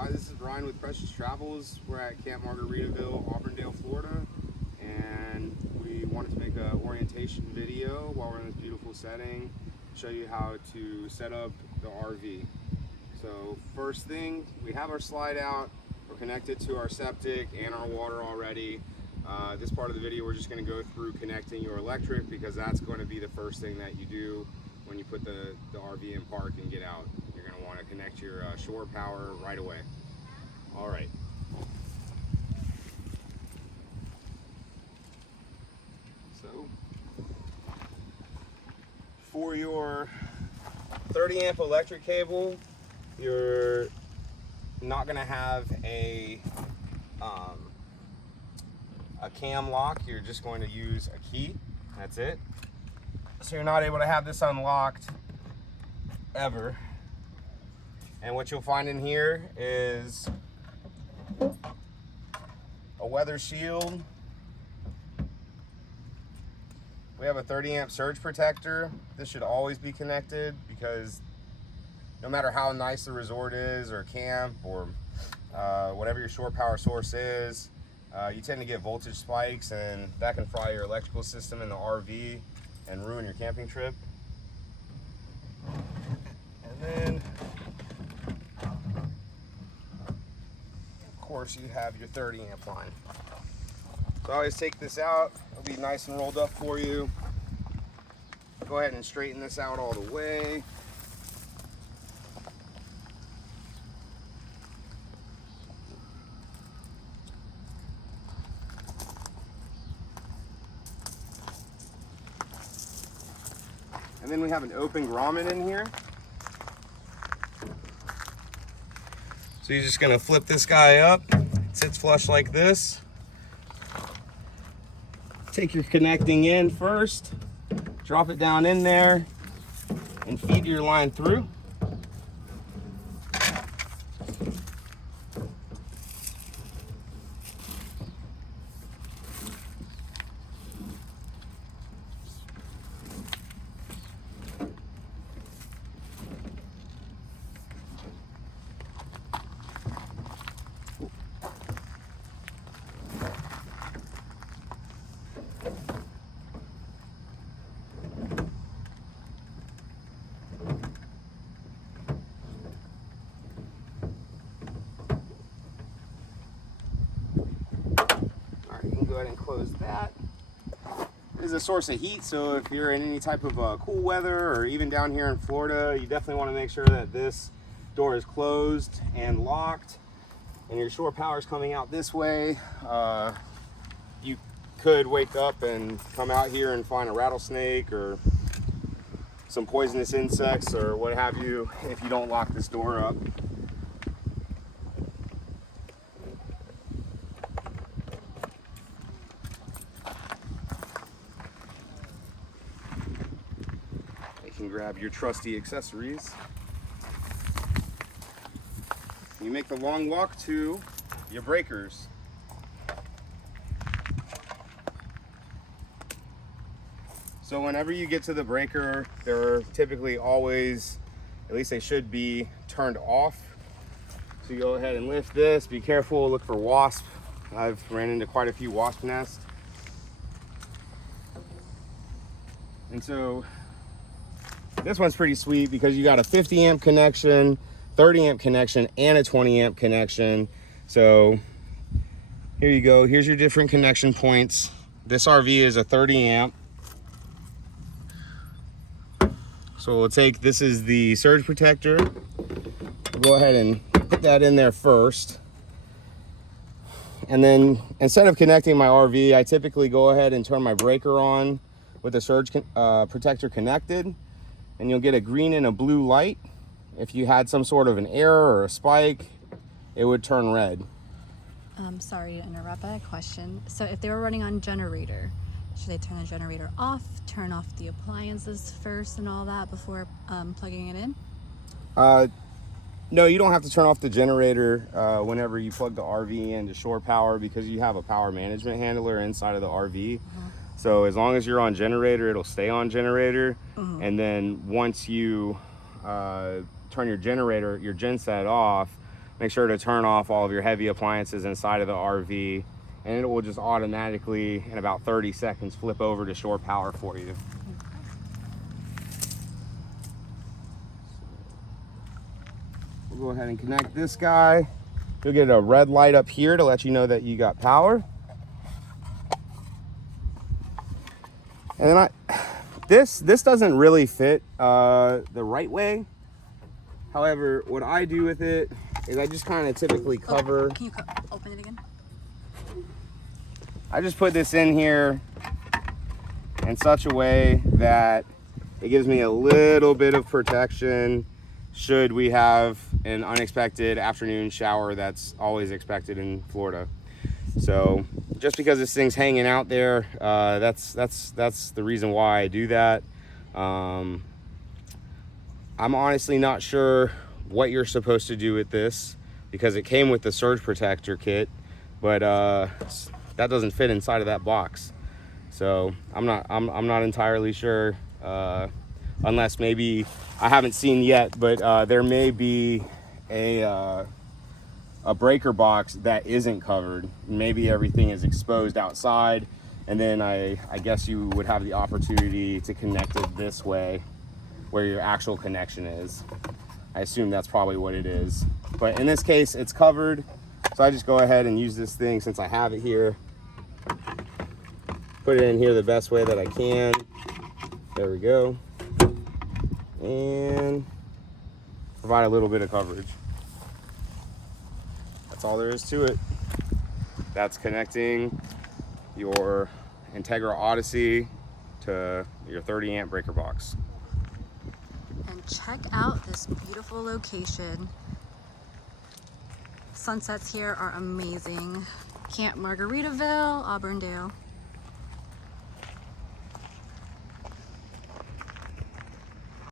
Hi, this is Brian with Precious Travels. We're at Camp Margaritaville, Auburndale, Florida, and we wanted to make an orientation video while we're in this beautiful setting, show you how to set up the RV. So first thing, we have our slide out. We're connected to our septic and our water already. This part of the video, we're just going to go through connecting your electric, because that's going to be the first thing that you do when you put the RV in park and get out. You're going to want to connect your shore power right away. All right. So for your 30 amp electric cable, you're not going to have a cam lock. You're just going to use a key. That's it. So you're not able to have this unlocked ever. And what you'll find in here is a weather shield. We have a 30 amp surge protector. This should always be connected, because no matter how nice the resort is or camp or whatever your shore power source is, you tend to get voltage spikes, and that can fry your electrical system in the RV and ruin your camping trip. And then, of course, you have your 30 amp line. So I always take this out. It'll be nice and rolled up for you. Go ahead and straighten this out all the way. And then we have an open grommet in here. So you're just gonna flip this guy up. It sits flush like this. Take your connecting in first, drop it down in there, and feed your line through. Go ahead and close that. This is a source of heat, so if you're in any type of cool weather, or even down here in Florida, you definitely want to make sure that this door is closed and locked, and your shore power is coming out this way. You could wake up and come out here and find a rattlesnake or some poisonous insects or what have you if you don't lock this door up. You can grab your trusty accessories. You make the long walk to your breakers. So whenever you get to the breaker, they're typically always, at least they should be, turned off. So you go ahead and lift this. Be careful, look for wasp. I've ran into quite a few wasp nests. And so this one's pretty sweet, because you got a 50 amp connection, 30 amp connection, and a 20 amp connection. So here you go. Here's your different connection points. This RV is a 30 amp. So we'll take, this is the surge protector. We'll go ahead and put that in there first. And then instead of connecting my RV, I typically go ahead and turn my breaker on with the surge protector connected. And you'll get a green and a blue light. If you had some sort of an error or a spike, it would turn red. Sorry to interrupt, I had a question. So if they were running on generator, should they turn the generator off, turn off the appliances first and all that before plugging it in? No, you don't have to turn off the generator whenever you plug the RV into shore power, because you have a power management handler inside of the RV. So as long as you're on generator, it'll stay on generator. And then once you turn your generator, your genset off, make sure to turn off all of your heavy appliances inside of the RV, and it will just automatically, in about 30 seconds, flip over to shore power for you. We'll go ahead and connect this guy. You'll get a red light up here to let you know that you got power. And then this doesn't really fit the right way. However, what I do with it is I just kind of typically cover. Can you open it again? I just put this in here in such a way that it gives me a little bit of protection should we have an unexpected afternoon shower that's always expected in Florida. So just because this thing's hanging out there, that's the reason why I do that. I'm honestly not sure what you're supposed to do with this because it came with the surge protector kit, but that doesn't fit inside of that box. So I'm not entirely sure, unless maybe I haven't seen yet, but there may be a breaker box that isn't covered. Maybe everything is exposed outside, and then I guess you would have the opportunity to connect it this way where your actual connection is. I assume that's probably what it is, but in this case it's covered, so I just go ahead and use this thing since I have it here. Put it in here the best way that I can. There we go, and provide a little bit of coverage. That's all there is to it. That's connecting your Entegra Odyssey to your 30 amp breaker box. And check out this beautiful location. Sunsets here are amazing. Camp Margaritaville, Auburndale.